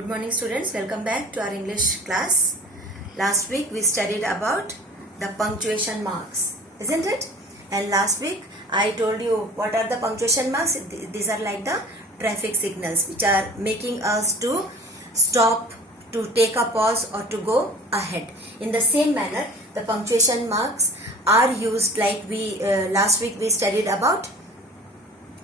Good morning students, welcome back to our English class. Last week we studied about the punctuation marks, isn't it? And last week I told you what are the punctuation marks. These are like the traffic signals which are making us to stop, to take a pause or to go ahead. In the same manner, the punctuation marks are used like last week we studied about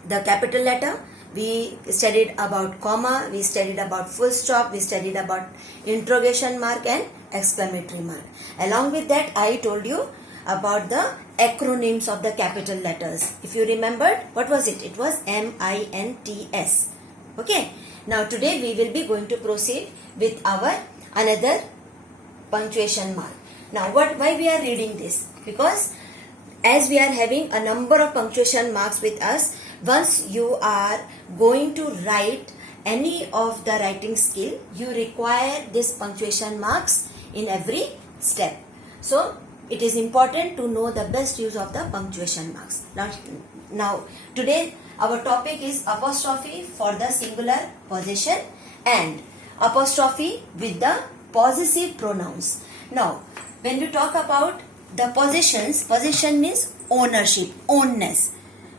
the capital letter. We studied about comma, we studied about full stop, we studied about interrogation mark and exclamatory mark. Along with that, I told you about the acronyms of the capital letters. If you remembered, what was it? It was MINTS. Okay. Now today we will be going to proceed with our another punctuation mark. Now why we are reading this? Because as we are having a number of punctuation marks with us, once you are going to write any of the writing skill, you require this punctuation marks in every step. So it is important to know the best use of the punctuation marks. Now today our topic is apostrophe for the singular possession and apostrophe with the possessive pronouns. Now when we talk about the possessions, possession means ownership, ownness.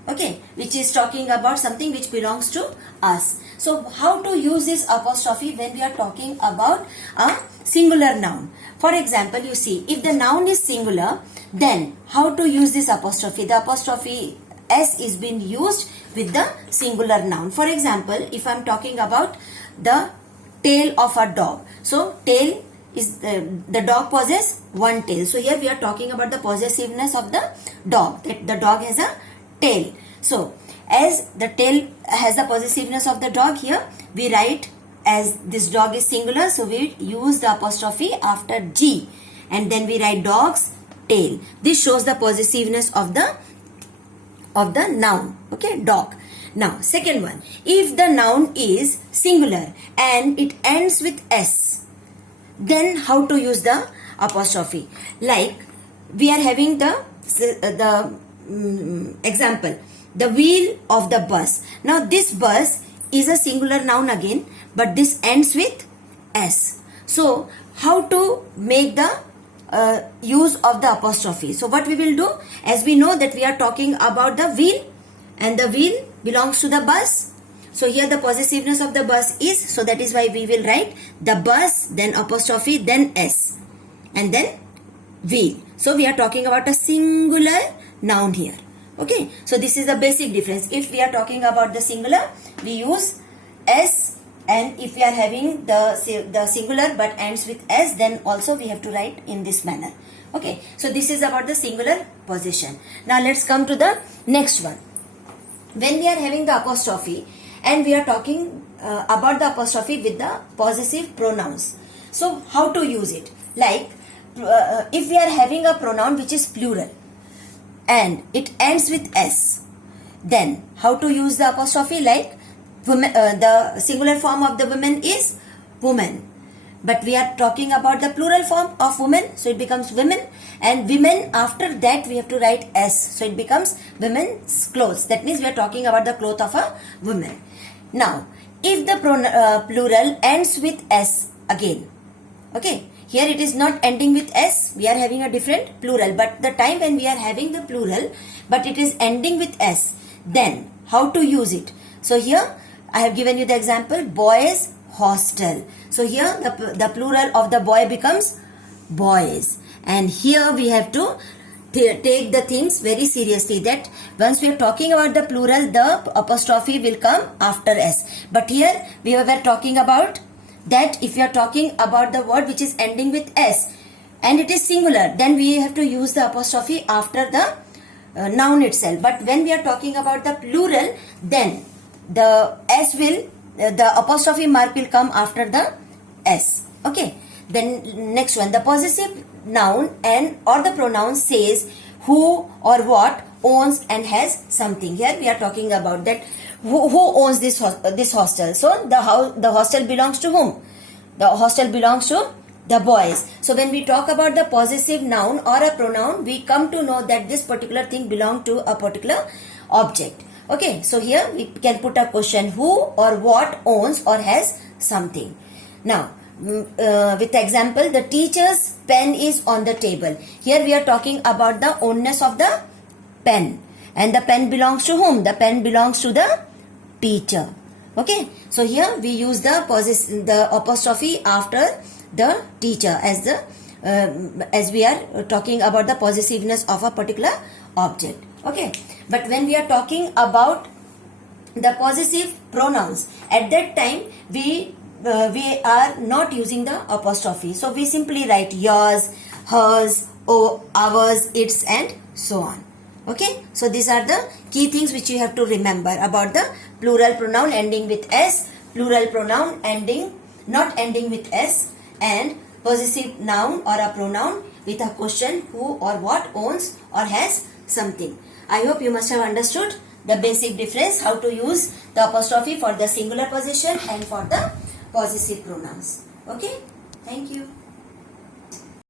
Okay, which is talking about something which belongs to us. So how to use this apostrophe when we are talking about a singular noun? For example, you see, if the noun is singular, then how to use this apostrophe? The apostrophe S is being used with the singular noun. For example, if I am talking about the tail of a dog. So tail is the dog possesses one tail. So here we are talking about the possessiveness of the dog. That the dog has a tail. So as the tail has the possessiveness of the dog, here we write as this dog is singular, so we use the apostrophe after G and then we write dog's tail. This shows the possessiveness of the noun. Okay, dog. Now second one, if the noun is singular and it ends with S, then how to use the apostrophe? Like we are having the example, the wheel of the bus. Now this bus is a singular noun again, but this ends with S. So how to make the use of the apostrophe? So what we will do, as we know that we are talking about the wheel and the wheel belongs to the bus. So here the possessiveness of the bus is, so that is why we will write the bus, then apostrophe, then S and then wheel. So we are talking about a singular noun here. Okay, so this is the basic difference. If we are talking about the singular, we use S, and if we are having the singular but ends with S, then also we have to write in this manner. Okay, so this is about the singular possession. Now let's come to the next one. When we are having the apostrophe and we are talking about the apostrophe with the possessive pronouns. So how to use it? Like if we are having a pronoun which is plural and it ends with S, then how to use the apostrophe? Like women, the singular form of the women is woman, but we are talking about the plural form of women, so it becomes women, and women after that we have to write S, so it becomes women's clothes. That means we are talking about the cloth of a woman. Now if the plural ends with S again, okay, here it is not ending with S, we are having a different plural, but the time when we are having the plural but it is ending with S, then how to use it? So here I have given you the example, boys hostel. So here the plural of the boy becomes boys, and here we have to take the things very seriously, that once we are talking about the plural, the apostrophe will come after S. But here we were talking about that if you are talking about the word which is ending with S and it is singular, then we have to use the apostrophe after the noun itself. But when we are talking about the plural, then the S will, the apostrophe mark will come after the S. Okay. Then next one, the possessive noun and or the pronoun says who or what owns and has something. Here we are talking about that who owns this hostel. So the hostel belongs to whom? The hostel belongs to the boys. So when we talk about the possessive noun or a pronoun, we come to know that this particular thing belongs to a particular object. Okay, so here we can put a question, who or what owns or has something. Now, with example, the teacher's pen is on the table. Here we are talking about the ownness of the pen. And the pen belongs to whom? The pen belongs to the teacher. Okay. So here we use the apostrophe after the teacher as we are talking about the possessiveness of a particular object. Okay. But when we are talking about the possessive pronouns, at that time we are not using the apostrophe. So we simply write yours, hers, ours, its, and so on. Okay. So these are the key things which you have to remember about the plural pronoun ending with s, plural pronoun not ending with s, and possessive noun or a pronoun with a question who or what owns or has something. I hope you must have understood the basic difference, how to use the apostrophe for the singular possession and for the possessive pronouns. Okay. Thank you.